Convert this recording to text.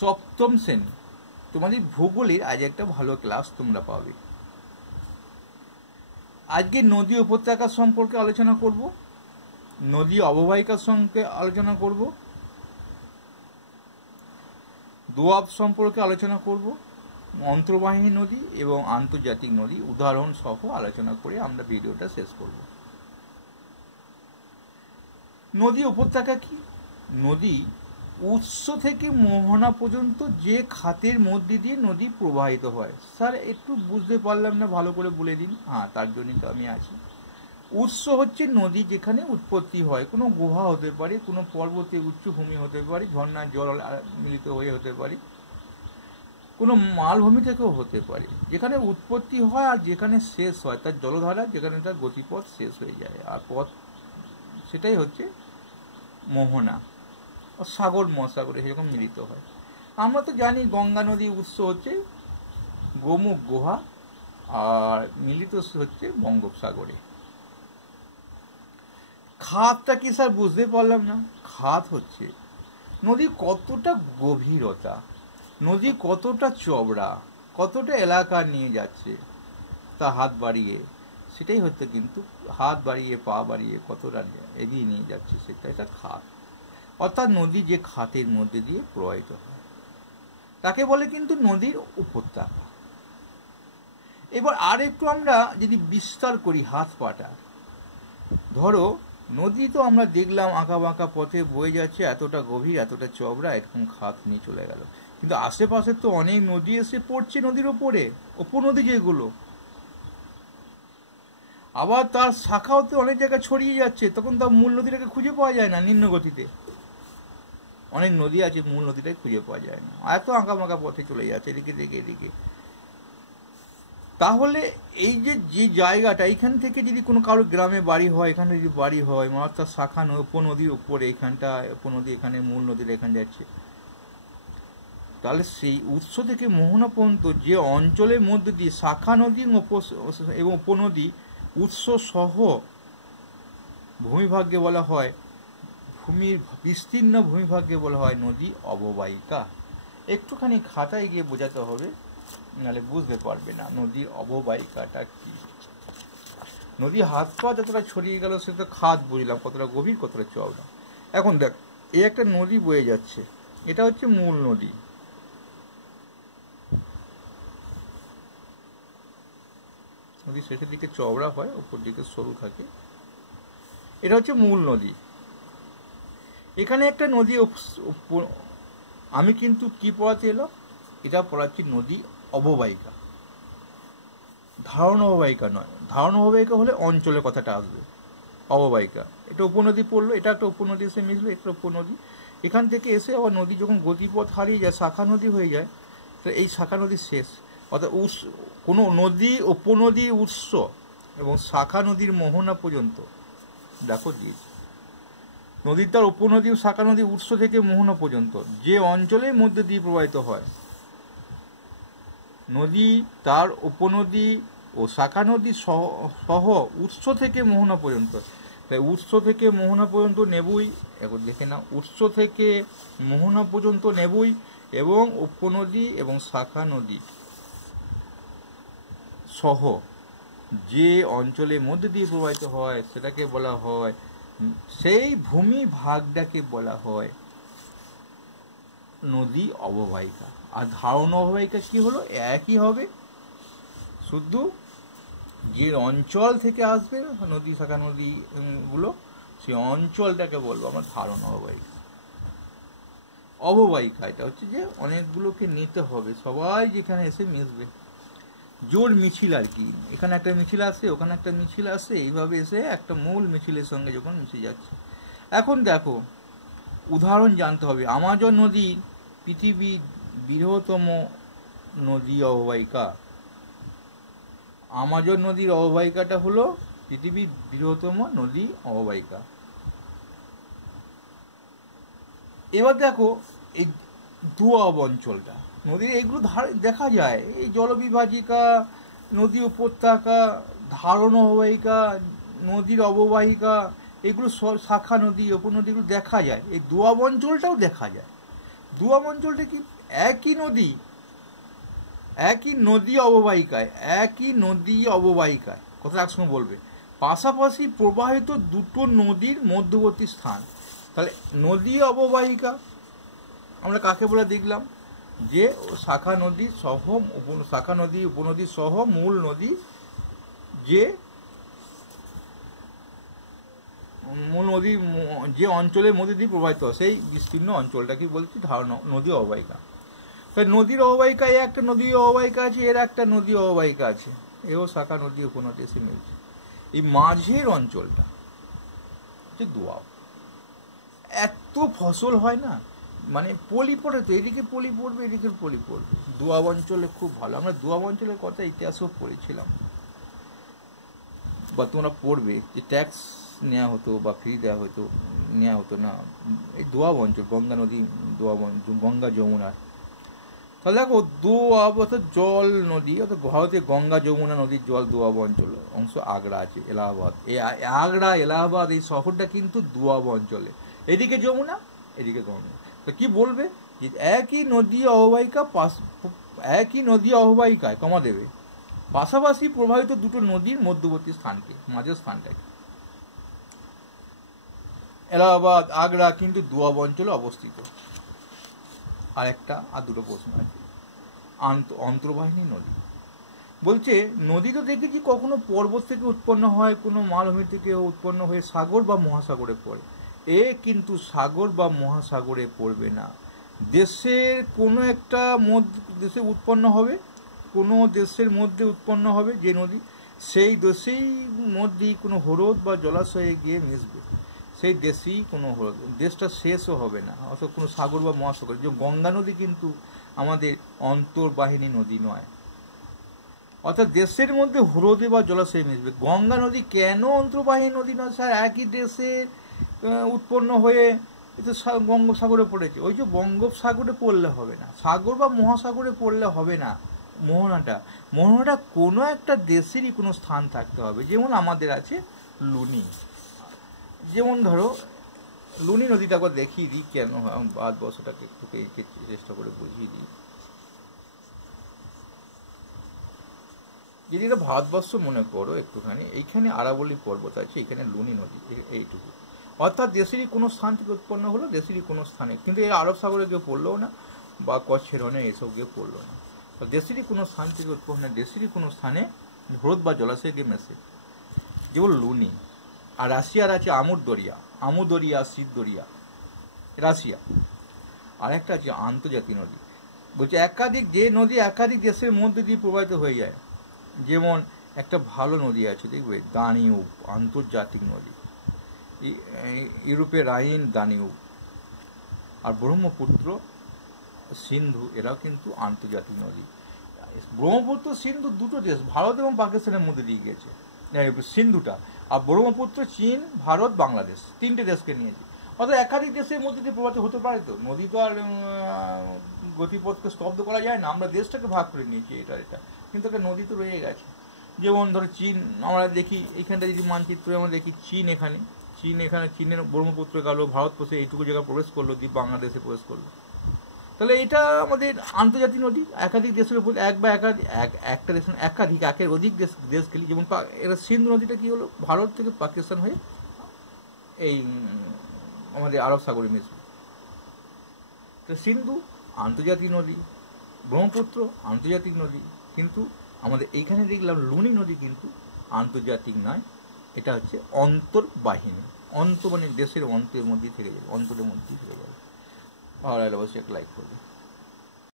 সপ্তম শ্রেণী তোমাদের ভূগোলের আজ একটা ভালো ক্লাস তোমরা পাবে। আজকে নদী উপত্যকা সম্পর্কে আলোচনা করব, নদী অববাহিকার সঙ্গে আলোচনা করব, দোয়াব সম্পর্কে আলোচনা করব, অন্তর্বাহিনী নদী এবং আন্তর্জাতিক নদী উদাহরণ সহ আলোচনা করে আমরা ভিডিওটা শেষ করব। নদী উপত্যকা কি? নদী উৎস থেকে মোহনা পর্যন্ত যে খাতের মধ্যে দিয়ে নদী প্রবাহিত হয়। স্যার একটু বুঝতে পারলাম না, ভালো করে বলে দিন। হ্যাঁ, তার জন্যই তো আমি আছি। উৎস হচ্ছে নদী যেখানে উৎপত্তি হয়, কোনো গুহা হতে পারে, কোনো পর্বতে উচ্চভূমি হতে পারে, ঝর্ণার জল মিলিত হয়ে হতে পারে, কোনো মালভূমি থেকেও হতে পারে। যেখানে উৎপত্তি হয় আর যেখানে শেষ হয়, তার জলধারা যেখানে তার গতিপথ শেষ হয়ে যায় আর পথ, সেটাই হচ্ছে মোহনা। সাগর মহাসাগরে সেরকম মিলিত হয়। আমরা তো জানি গঙ্গা নদীর উৎস হচ্ছে গোমুখ গুহা আর মিলিত হচ্ছে বঙ্গোপসাগরে। খাতটা কি স্যার বুঝতে পারলাম না। খাত হচ্ছে নদী কতটা গভীরতা, নদী কতটা চওড়া, কতটা এলাকা নিয়ে যাচ্ছে তা হাত বাড়িয়ে, সেটাই হচ্ছে কিন্তু হাত বাড়িয়ে পা বাড়িয়ে কতটা এগিয়ে নিয়ে যাচ্ছে, সেটা একটা খাত। অর্থাৎ নদী যে খাতের মধ্যে দিয়ে প্রবাহিত হয় তাকে বলে কিন্তু নদীর উপত্যকা। এবার আর একটু আমরা যদি বিস্তার করি হাত পাটা, ধরো নদী তো আমরা দেখলাম আঁকা বাঁকা পথে বয়ে যাচ্ছে, এতটা গভীর, এতটা চওড়া, এরকম খাত নিয়ে চলে গেল। কিন্তু আশেপাশে তো অনেক নদী এসে পড়ছে নদীর ওপরে, উপনদী যেগুলো, আবার তার শাখাও তো অনেক জায়গায় ছড়িয়ে যাচ্ছে, তখন তার মূল নদীটাকে খুঁজে পাওয়া যায় না। নিম্ন গতিতে অনেক নদী আছে, মূল নদীটাই খুঁজে পাওয়া যায় না, এত আঁকা বাঁকা পথে চলে যাচ্ছে এদিকে থেকে এদিকে। তাহলে এই যে জায়গাটা, এইখান থেকে যদি কোনো কারো গ্রামে বাড়ি হয়, এখানে যদি বাড়ি হয়, অর্থাৎ শাখা উপনদীর উপরে, এখানটা উপনদী, এখানে মূল নদীর এখানে যাচ্ছে, তাহলে সেই উৎস থেকে মোহনা পর্যন্ত যে অঞ্চলের মধ্যে দিয়ে শাখা নদী এবং উপনদী উৎস সহ ভূমিভাগকে বলা হয়, ভূমির বিস্তীর্ণ ভূমিভাগকে বলা হয় নদী অববাহিকা। একটুখানি খাতায় গিয়ে বোঝাতে হবে, নাহলে বুঝতে পারবে না নদীর অববাহিকাটা কি। নদী হাত পা যতটা ছড়িয়ে গেল সে তো খাত বুঝলাম, কতটা গভীর কতটা চওড়া। এখন দেখ, এই একটা নদী বয়ে যাচ্ছে, এটা হচ্ছে মূল নদী। নদী শেষের দিকে চওড়া হয়, উপর দিকে সরু থাকে, এটা হচ্ছে মূল নদী। এখানে একটা নদী, আমি কিন্তু কি পড়াতে এলো, এটা পড়াচ্ছি নদী অববাহিকা, ধারণ অববাহিকা নয়। ধারণ অববাহিকা হলে অঞ্চলের কথাটা আসবে, অববাহিকা এটা উপনদী পড়লো, এটা একটা উপনদী এসে মিশলো, এটা উপনদী, এখান থেকে এসে আবার নদী যখন গতিপথ হারিয়ে যায়, শাখা নদী হয়ে যায়, তো এই শাখা নদীর শেষ। অর্থাৎ কোনো নদী উপনদীর উৎস এবং শাখা নদীর মোহনা পর্যন্ত দেখো দিয়েছে। নদীর তার উপনদী ও শাখা নদীর উৎস থেকে মোহনা পর্যন্ত যে অঞ্চলের মধ্যে দিয়ে প্রবাহিত হয়, নদী তার উপনদী ও শাখা নদী সহ উৎস থেকে মোহনা পর্যন্ত। তাই উৎস থেকে মোহনা পর্যন্ত নেবই, এখন দেখে না, উৎস থেকে মোহনা পর্যন্ত নেবই এবং উপনদী এবং শাখা নদী সহ যে অঞ্চলের মধ্যে দিয়ে প্রবাহিত হয় সেটাকে বলা হয়, সেই ভূমি ভাগটাকে বলা হয় নদী অববাহিকা। আর ধারণ অববাহিকা কি হলো, একই হবে, শুধু যে অঞ্চল থেকে আসবে নদী শাখা নদী গুলো, সেই অঞ্চলটাকে বলবো আমরা ধারণ অববাহিকা। অববাহিকা এটা হচ্ছে যে অনেকগুলোকে নিতে হবে, সবাই যেখানে এসে মিশবে, জোর মিছিল আর কি। এখানে একটা মিছিল আসে, ওখানে একটা মিছিল আসে, এইভাবে এসে একটা মূল মিছিলের সঙ্গে যখন মিশে যাচ্ছে। এখন দেখো, উদাহরণ জানতে হবে। আমাজন নদী পৃথিবীর বৃহত্তম নদী অববাহিকা। আমাজন নদীর অববাহিকাটা হলো পৃথিবীর বৃহত্তম নদী অববাহিকা। এবার দেখো এই দোয়াব অঞ্চলটা, নদীর এইগুলো দেখা যায়, এই জলবিভাজিকা, নদী উপত্যকা, ধারণ অববাহিকা, নদীর অববাহিকা, এগুলো শাখা নদী উপনদীগুলো দেখা যায়। এই দোয়াব অঞ্চলটাও দেখা যায়। দোয়াব অঞ্চলটা কি, একই নদী অববাহিকায় কথা একসঙ্গে বলবে, পাশাপাশি প্রবাহিত দুটো নদীর মধ্যবর্তী স্থান। তাহলে নদী অববাহিকা আমরা কাকে বলে দেখলাম, যে শাখা নদী উপনদী সহ মূল নদী, যে অঞ্চলের মধ্যে দিয়ে প্রবাহিত হয় সেই বিস্তীর্ণ অঞ্চলটাকে বলছি নদী অববাহিকা। তাই নদীর অববাহিকায় একটা নদী অববাহিকা আছে, এর একটা নদী অববাহিকা আছে, এও শাখা নদী উপনদী এসে মিলছে। এই মাঝের অঞ্চলটা হচ্ছে দোয়াব। এত ফসল হয় না, মানে পলি পড়ে, তো এদিকে পলি পড়বে, এদিকে পলি পড়বে। দোয়াব অঞ্চলে খুব ভালো। আমরা দোয়াব অঞ্চলের কথা ইতিহাসেও পড়েছিলাম, বা তোমরা পড়বে যে ট্যাক্স নেওয়া হতো বা ফ্রি নেওয়া হতো না। এই দোয়াব অঞ্চল, গঙ্গা নদী, গঙ্গা যমুনার। তাহলে দেখো দোয়াব অর্থাৎ জল নদী, অর্থাৎ ভারতে গঙ্গা যমুনা নদীর জল দোয়াব অঞ্চল অংশ। আগ্রা আছে, এলাহাবাদ, এই আগ্রা এলাহাবাদ এই শহরটা কিন্তু দোয়াব অঞ্চলে। এদিকে যমুনা, এদিকে গঙ্গা। তো কি বলবে যে একই নদী অববাহিকায় কমা দেবে, পাশাপাশি প্রবাহিত দুটো নদীর মধ্যবর্তী স্থানকে, মাঝের স্থানটাকে। এলাহাবাদ, আগ্রা কিন্তু দোয়াব অঞ্চলে অবস্থিত। আর দুটো প্রশ্ন আছে। অন্তর্বাহিনী নদী বলছে, নদী তো দেখেছি কখনো পর্বত থেকে উৎপন্ন হয়, কোনো মালভূমি থেকে উৎপন্ন হয়ে সাগর বা মহাসাগরে পড়ে। এ কিন্তু সাগর বা মহাসাগরে পড়বে না। দেশের কোনো একটা দেশে উৎপন্ন হবে, কোনো দেশের মধ্যে উৎপন্ন হবে যে নদী, সেই দেশেই মধ্যেই কোনো হ্রদ বা জলাশয়ে গিয়ে মিশবে। সেই দেশেই কোনো হ্রদ, দেশটা শেষও হবে না, অর্থাৎ কোনো সাগর বা মহাসাগর। যে গঙ্গা নদী কিন্তু আমাদের অন্তর্বাহিনী নদী নয়, অর্থাৎ দেশের মধ্যে হ্রদে বা জলাশয়ে মিশবে। গঙ্গা নদী কেন অন্তর্বাহিনী নদী নয় স্যার? একই দেশে উৎপন্ন হয়ে বঙ্গোপসাগরে পড়েছে। ওই যে বঙ্গোপসাগরে পড়লে হবে না, সাগর বা মহাসাগরে পড়লে হবে না। মোহনাটা কোনো একটা দেশেরই কোনো স্থান থাকতে হবে। যেমন আমাদের আছে লুনি, যেমন ধরো লুনি নদীটা একবার দেখিয়ে দিই কেন হয়, ভারতবর্ষটাকে একটু চেষ্টা করে বুঝিয়ে দিই। যদি এটা ভারতবর্ষ মনে করো একটুখানি, এইখানে আরাবল্লী পর্বত আছে, এখানে লুনি নদী, এইটুকু। অর্থাৎ দেশেরই কোনো স্থান থেকে উৎপন্ন হলো, দেশেরই কোনো স্থানে, কিন্তু এর আরব সাগরে গিয়ে পড়লো না, বা কচ্ছের হনে এসব গিয়ে পড়লো না। দেশেরই কোনো স্থান থেকে উৎপন্ন, দেশেরই কোনো স্থানে হ্রদ বা জলাশয়ে গিয়ে মেশে, যেমন লুনি। আর রাশিয়ার আছে আমুদরিয়া, সিদ্ধরিয়া, রাশিয়া। আর একটা আছে আন্তর্জাতিক নদী। বলছে যে নদী একাধিক দেশের মধ্যে দিয়ে প্রবাহিত হয়ে যায়। যেমন একটা ভালো নদী আছে দেখবে, দানিউব, আন্তর্জাতিক নদী। ইউরোপের রাইন, দানিউব। আর ব্রহ্মপুত্র, সিন্ধু, এরাও কিন্তু আন্তর্জাতিক নদী। ব্রহ্মপুত্র, সিন্ধু দুটো দেশ, ভারত এবং পাকিস্তানের মধ্যে দিয়ে গেছে সিন্ধুটা। আর ব্রহ্মপুত্র চীন, ভারত, বাংলাদেশ, তিনটে দেশকে নিয়েছে। অর্থাৎ একাধিক দেশের মধ্যে দিয়ে প্রবাহিত হতে পারে। তো নদী তো আর গতিপথকে স্তব্ধ করা যায় না, আমরা দেশটাকে ভাগ করে নিয়েছি এটা, কিন্তু একটা নদী তো রয়ে গেছে। যেমন ধরো চীন, আমরা দেখি এইখানটা যদি মানচিত্রে আমরা দেখি এখানে চীনের ব্রহ্মপুত্র গেল, ভারতবর্ষে এইটুকু জায়গা প্রবেশ করলো, দ্বীপ বাংলাদেশে প্রবেশ করলো। তাহলে এটা আমাদের আন্তর্জাতিক নদী। একাধিক দেশের উপর একটা দেশ একের অধিক দেশ গেলি, যেমন এরা সিন্ধু নদীটা কি হলো, ভারত থেকে পাকিস্তান হয়ে এই আমাদের আরব সাগরে মিশবে। তো সিন্ধু আন্তর্জাতিক নদী, ব্রহ্মপুত্র আন্তর্জাতিক নদী, কিন্তু আমাদের এইখানে দেখলাম লুনি নদী কিন্তু আন্তর্জাতিক নয়, এটা হচ্ছে অন্তর্বাহিনী। মানে দেশের অন্তের মধ্যেই থেকে যাবে, অন্তরের মধ্যেই থেকে যাবে। ভালো লাগলে অবশ্যই একটা লাইক করবে।